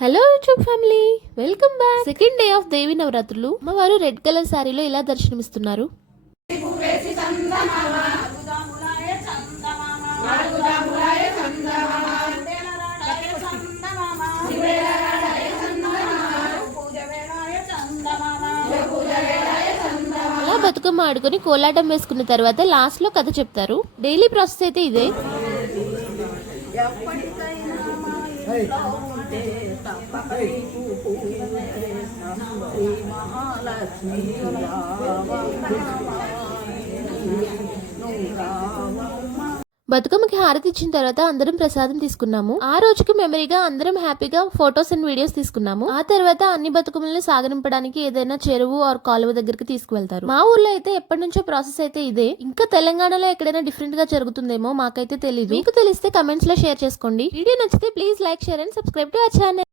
Hello YouTube family welcome back second day of Devi నవరాత్రులు అమ్మవారు red colour శారీలో ఇలా దర్శనమిస్తున్నారు. అలా బతుకమ్మ ఆడుకొని కోలాటం వేసుకున్న తర్వాత లాస్ట్లో కథ చెప్తారు. డైలీ ప్రాసెస్ అయితే ఇదే. శ్రీ మహాలక్ష్మి బతుకమ్మకి హారతి ఇచ్చిన తర్వాత అందరం ప్రసాదం తీసుకున్నాము. ఆ రోజుకి మెమరీగా అందరం హ్యాపీగా ఫొటోస్ అండ్ వీడియోస్ తీసుకున్నాము. ఆ తర్వాత అన్ని బతుకమ్మల్ని సాగరింపడానికి ఏదైనా చెరువు ఆర్ కాలువ దగ్గరికి తీసుకువెళ్తారు. మా ఊర్లో అయితే ఎప్పటి నుంచో ప్రాసెస్ అయితే ఇదే. ఇంకా తెలంగాణలో ఎక్కడైనా డిఫరెంట్గా జరుగుతుందేమో మాకైతే తెలియదు మీకు తెలిస్తే కమెంట్స్లో షేర్ చేసుకోండి. వీడియో నచ్చితే please like share and subscribe to our channel.